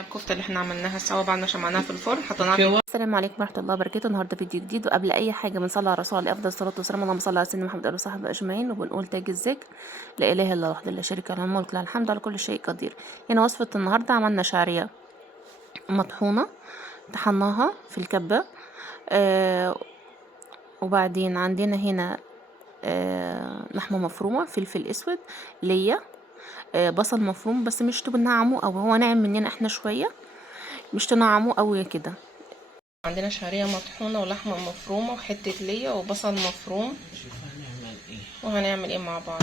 الكفته اللي احنا عملناها سوا بعد ما شمعناها في الفرن حطيناها. السلام عليكم ورحمه الله وبركاته. النهارده فيديو جديد، وقبل اي حاجه بنصلي على الرسول عليه افضل الصلاه والسلام. اللهم صل على سيدنا محمد وصحبه اجمعين، وبنقول تاج الذكر لا اله الا الله وحده لا شريك له الملك له الحمد على كل شيء قدير. هنا وصفه النهارده، عملنا شعريه مطحونه طحناها في الكبه. وبعدين عندنا هنا لحمه مفرومه، فلفل اسود، ليا، بصل مفروم بس مش تنعمه او هو ناعم مننا احنا شويه، مش تنعمه قوي كده. عندنا شعريه مطحونه ولحمه مفرومه وحته ليا وبصل مفروم. وهنعمل ايه مع بعض؟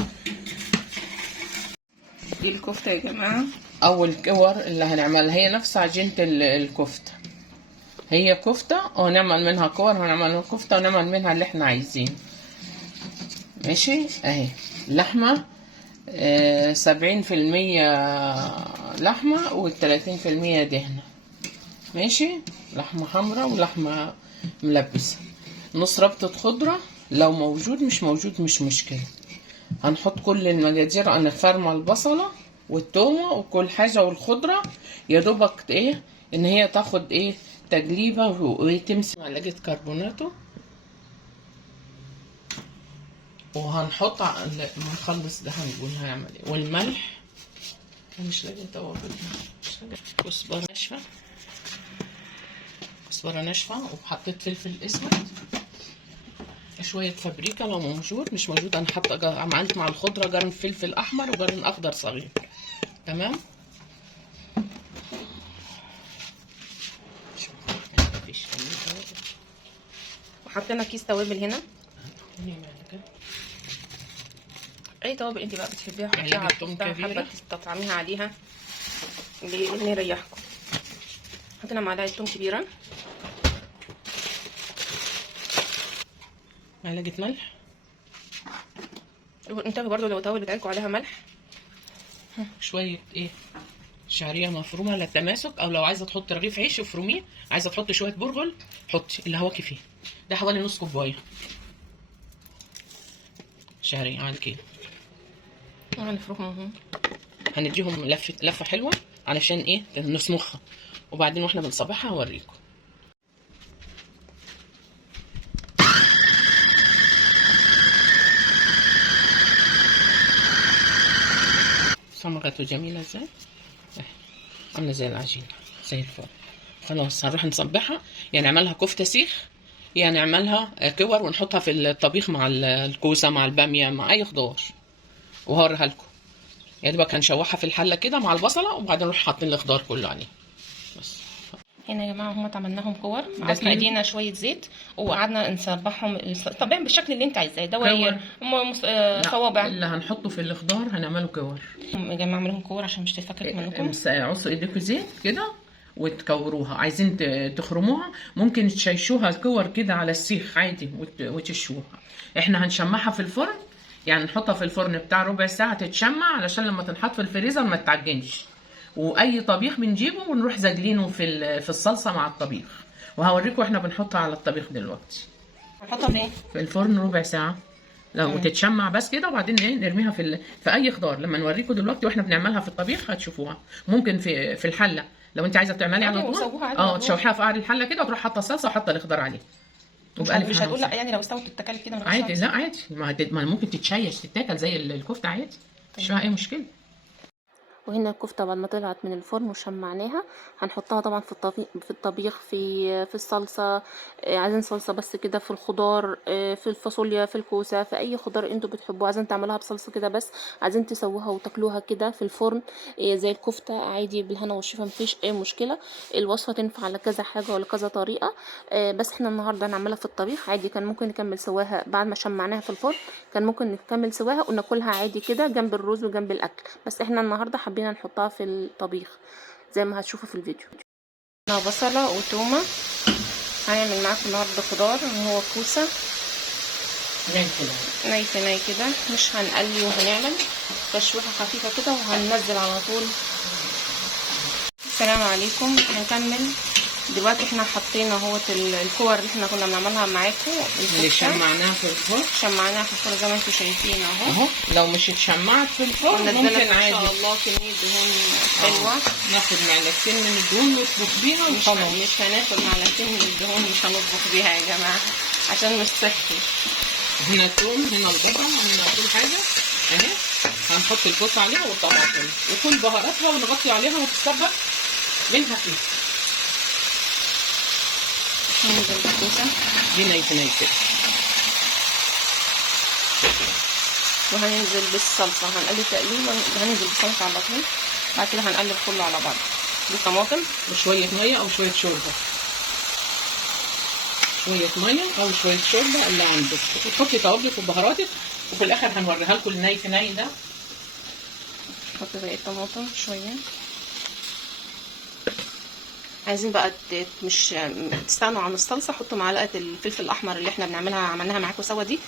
دي الكفته يا جماعه. اول كور اللي هنعملها هي نفس عجينه الكفته، هي كفته وهنعمل منها كور، هنعمل منها كفته ونعمل منها اللي احنا عايزين. ماشي، اهي لحمه 70% لحمه و30% دهنه. ماشي، لحمه حمراء ولحمه ملبسه، نص ربطه خضره لو موجود، مش موجود مش مشكله. هنحط كل المقادير، انا فارمه البصله والتومه وكل حاجه والخضره، يا دوبك ايه ان هي تاخد ايه تجليبه وتمسك معلقه كربوناتو. وهنحط ما نخلص ده هنقول هنعمل ايه. والملح، مش لاقي توابل، مش لاقي. كزبره ناشفه، كزبره ناشفه، وحطيت فلفل اسود، شويه فابريكا لو موجود، مش موجود انا حاطه عملت مع الخضره جرن فلفل احمر وجرن اخضر صغير. تمام. وحطينا كيس توابل هنا، اي توابل انت بقى بتحبيها حطيها على الكفته، حابه تطعميها عليها اللي يريحكم. حطينا معلقه توم كبيره، معلقه ملح. انتبهوا برضو لو التوابل بتاعتكم عليها ملح. شويه ايه شعريه مفرومه للتماسك، او لو عايزه تحط رغيف عيش افرميه، عايزه تحط شويه برغل حطي اللي هواكي فيه. ده حوالي نص كوبايه شعريه على الكيلو. وهنفركهم، هنديهم لفه حلوه علشان ايه نسمخها، وبعدين واحنا بنصبحها هوريكم. صمغته جميله ازاي، عامله زي العجينه زي الفل. خلاص هنروح نصبحها، يعني نعملها كفته سيخ، يعني نعملها كور ونحطها في الطبيخ مع الكوسه مع الباميه مع اي خضار، وهوريها لكم. يعني دوبك هنشوحها في الحله كده مع البصله، وبعدين نروح حاطين الخضار كله عليه بس. هنا يا جماعه هم عملناهم كور، عايزين ايدينا شويه زيت وقعدنا نصبحهم طبعا بالشكل اللي انت عايزاه، دواير صوابع. اللي هنحطه في الخضار هنعمله كور يا جماعه اعملهم كور عشان مش تفكك منكم. عصوا ايديكم زيت كده وتكوروها، عايزين تخرموها ممكن تشيشوها كور كده على السيخ عادي وتشوها. احنا هنشمعها في الفرن، يعني نحطها في الفرن بتاع ربع ساعه تتشمع علشان لما تنحط في الفريزر ما تعجنش. واي طبيخ بنجيبه ونروح زاجلينه في الصلصه مع الطبيخ، وهوريكم احنا بنحطها على الطبيخ دلوقتي. هنحطها فين؟ في الفرن ربع ساعه لو تتشمع بس كده، وبعدين ايه نرميها في اي خضار. لما نوريكم دلوقتي واحنا بنعملها في الطبيخ هتشوفوها. ممكن في الحله لو انت عايزه تعملي على طول تشوحيها في قعر الحله كده، وتروح حاطه صلصه وحاطه الخضار عليه. مش هتقول لا يعني لو استوت تتاكل كده عادي؟ لا عادي، ما ممكن تتاكل زي الكفته عادي، مش فيها اي مشكله. وهنا الكفته بعد ما طلعت من الفرن وشمعناها هنحطها طبعا في الطبيخ في الصلصه. عايزين صلصه بس كده، في الخضار، في الفاصوليا، في الكوسه، في اي خضار انتوا بتحبوه عايزين تعملوها بصلصه كده، بس عايزين تسووها وتاكلوها كده في الفرن زي الكفته عادي بالهنا والشفا، مفيش اي مشكله. الوصفه تنفع على كذا حاجه ولا كذا طريقه، بس احنا النهارده هنعملها في الطبيخ عادي. كان ممكن نكمل سواها بعد ما شمعناها في الفرن، كان ممكن نكمل سواها وناكلها عادي كده جنب الرز وجنب الاكل، بس احنا النهارده حابين نحطها في الطبيخ زي ما هتشوفوا في الفيديو. بصله وتومه. هنعمل معاكم النهارده خضار وهو كوسه ني كده، مش هنقلي، وهنعمل تشويحه خفيفه كده وهننزل على طول. السلام عليكم. هنكمل دلوقتي احنا حطينا اهوت الكور اللي احنا كنا بنعملها معاكم اللي شمعناها في الفرن، شمعناها في الفرن زي ما انتم شايفين اهو. لو مش اتشمعت في الفرن ممكن ونزلنا عادي ان شاء الله كميه دهون حلوه. ناخد معلقتين من الدهون نطبخ بيها وخلاص. مش هناخد معلقتين من الدهون، مش هنطبخ بيها يا جماعه عشان مش صحي. هنا الثوم، هنا البصل، هنا كل حاجه اهي. هنحط الكوسه عليها والطماطم وكل بهاراتها ونغطي عليها وتتسبك منها فيه. ننزل بالكوسه دي ناي كده، وهننزل بالصلصه، هنقلب تقليب وهننزل بالصلصه على طول. بعد كده هنقلب كله على بعض بالطماطم وشويه ميه او شويه شوربه، شويه ميه او شويه شوربه اللي عندك، وتحطي توابلك وبهاراتك. وفي الاخر هنوريها لكم الني في ني ده. نحط باقي الطماطم شويه. عايزين بقى مش تستغنوا عن الصلصه، حطوا معلقه الفلفل الاحمر اللي احنا عملناها معاكم سوا دي،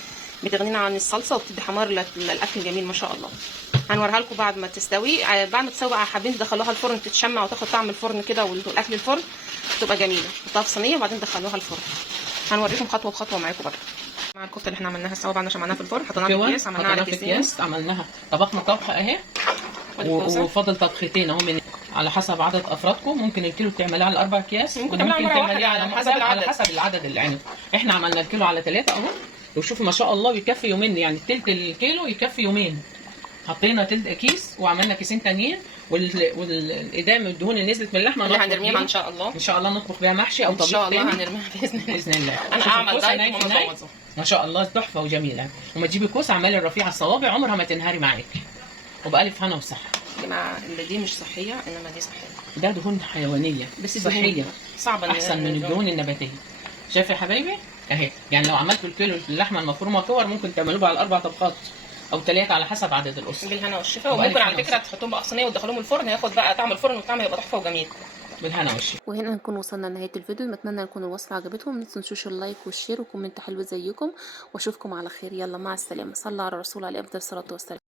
بتغنينا عن الصلصه وبتدي حمار للاكل جميل ما شاء الله. هنوريها لكم بعد ما تستوي. بعد ما تستوي بقى حابين تدخلوها الفرن تتشمع وتاخد طعم الفرن كده والاكل الفرن تبقى جميله. حطوها في صينيه وبعدين دخلوها الفرن. هنوريكم خطوه بخطوه معاكم برده. مع الكفته اللي احنا عملناها سوا بعد ما شمعناها في الفرن، حطيناها في اكياس، عملناها على اكياس، عملناها طبخنا طبخه اهي. وفاضل طبختين اهو من على حسب عدد افرادكم. ممكن الكيلو تعمليه على 4 اكياس، ممكن تعمليه على حسب العدد اللي عندك. احنا عملنا الكيلو على 3 اهو. وشوفي ما شاء الله بيكفي يومين، يعني تلت الكيلو يكفي يومين. حطينا تلت كيس وعملنا كيسين تانيين. والادام الدهون اللي نزلت من اللحمه اللي هنرميها ان شاء الله، ان شاء الله نطبخ بيها محشي او طبيخ ان شاء الله تاني. هنرميها باذن الله. انا اعمل دايت ومبوظه ما شاء الله تحفه وجميله. وما تجيبي كوسه اعملي الرفيع الصوابع، عمرها ما تنهاري معاك. وبألف هنا وصحه يا جماعه. اللي دي مش صحيه انما دي صحيه. ده دهون حيوانيه بس صحيه صعبه احسن من الدهون النباتيه. شايفه يا حبايبي اهي. يعني لو عملتوا الكيلو اللحمه المفرومه كور ممكن تعملوه على 4 طبقات او 3 على حسب عدد الاسر. بالهنا والشفا. وممكن على فكره تحطوهم بقى في صينيه وتدخلوهم الفرن، هياخد بقى طعم الفرن والطعم هيبقى تحفه وجميل. بالهنا والشفا. وهنا نكون وصلنا لنهايه الفيديو. نتمنى يكون الوصفه عجبتكم. ما تنسوش اللايك والشير وكومنت حلو زيكم، واشوفكم على خير. يلا مع السلامه. صلى على الرسول عليه افضل الصلاه والسلام.